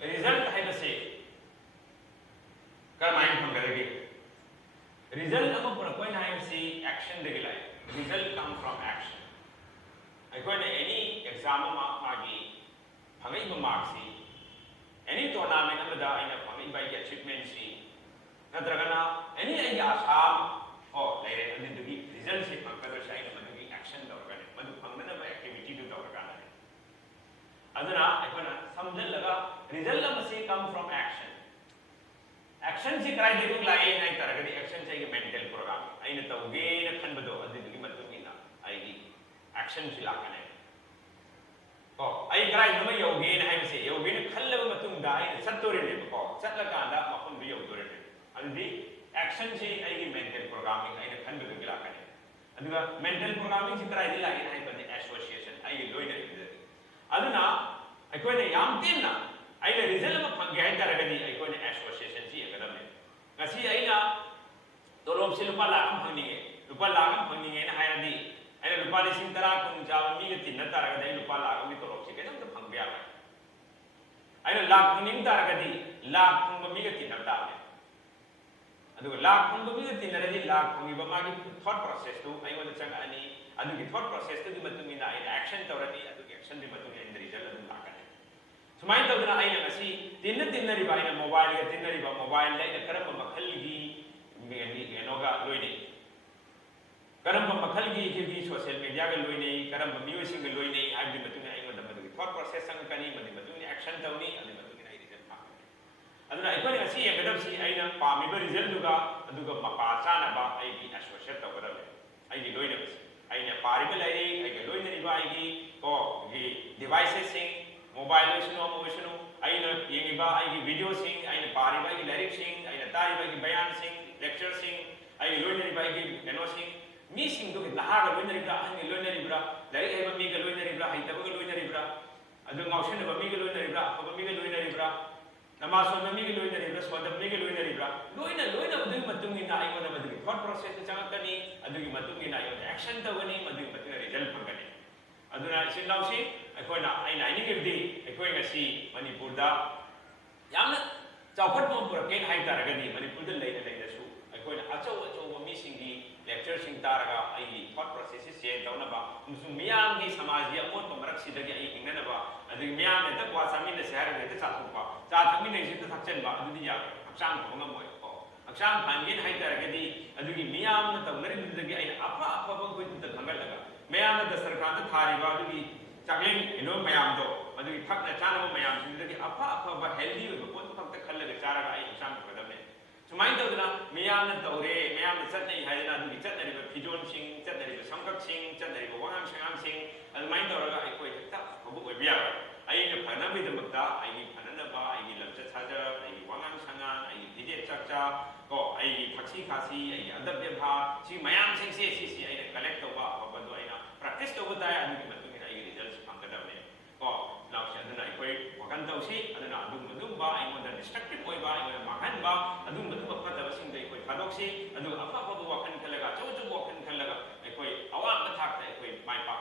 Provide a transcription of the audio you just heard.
result haibase karmain phanggadagi result ama purakoi haibase action dagi lai result come from action aikoina any exam ma magi phangai ba mark si any tournament amada aina phangai by achievement si nadragana any ai asam laire adigi result si phangkada sai na madagi action dawragane madu phangna ba activity du dawragana aduna aikoina samjalaga result amase come from action action si krai debu lai nai taragadi action sai mental program aina tawge na khanbado adigi matungina ai action si lakane ai krai numa yoge na haibase yoge na khallaba matungda ai satore ne ko satlakanda mafun bi yodore ne adi action si ai mental programming ai khanbado gi lakane aduga mental programming si krai di lai na haibane association ai loina ide aduna ai ko ne yam tinna ai le result ma phangge ai taragadi ai ko ne association si ekadam ne ngasi ai na tolom si lupa lakam phangninge na hayadi ai lupa lising tara kun jaw mi ge tinna taragadi ai lupa lakam mi tolom si kedam to phangbe ya ai na lak phangning taragadi lak phangba mi ge tinna ta ne aduga lak phangba mi ge tinna radi lak phangi ba ma gi thought process tu ai wona chang ani adugi thought process tu di matungina ai action tawradi adugi action di matungina in result adu lakane sumai tawdana ai na ngasi tinna riba ai na mobile ge tinna riba mobile lai na karam makhal gi me enoga loine karam makhal gi social media ga loine karam music ga loine ai di matungina ai wona madu thought process sang kani madu matungina action tawni adu matungina ai result pa aduna ai ko ngasi ye gadam si ai na pami ba result duga aduga mapa chana ba ai gi associate tawgada ai gi loine ai na pariba lai ai gi loine riba ai gi gi devices sing mobile motion ai na yengiba ai gi video sing ai na pariba ai gi lyrics sing ai na tariba ai gi bayan sing lecture sing ai loine riba ai gi eno sing mi sing do gi laha ga loine riba ai gi loine riba lai ai ba mi ga loine riba ai ta ga loine riba adu ngausen ba mi ga loine riba ba mi ga loine riba namaso ba mi ga loine riba so da mi ga loine riba loine madu matungina ai wona madu thought process ta changakani adu gi matungina ai action ta woni madu matungina result phangani aduna isin lausi aikoina ai nai girdi aikoi ngasi manipurda yamna chawkhat mo puraken hai taragadi manipurda leina su aikoina achau mi singi lecture sing taraga ai thought process se dauna ba musum miyam gi samaj ya mon marak sidagi ai hingana ba adu miyam ne ta kwa sami ne shahar ne ta chatu ba cha thami ne sin ta thakchen ba adu di ya aksang thonga moi ko aksang phangin hai taragadi adu gi miyam na tawlari dagi ai apa ba ko ta khangalaga mayam na sarkar ta thari ba adu gi chaklen ino mayam do adu gi thakna chana mayam sin dagi apa ba healthy ba ko ta thakta khallaga charaga ai aksang kadam ne sumai tawduna mayam na tawre mayam na chatnai haina adu gi chatnari ba phidon sing chatnari ba samkak sing chatnari ba wangam sangam sing adu mai tawraga ai koi ta hobu oi biya ai na phana bi damakta ai gi phanana ba ai gi lamcha chaja ai gi wangam sangan ai gi dide chakcha ko ai gi thaksi khasi ai gi adab bha si mayam sing se si ai collect tawba ba do ai na practice tawba ta adu gi matungina ai gi results phangkadam ne ko now si aduna ai koi wakan tawsi aduna adum ba ai mon da destructive oi ba ai mahan ba adum fataba sing dai koi thadoksi adu apa wakan khalaga chau wakan khalaga ai koi awan ba thak ai koi mai pa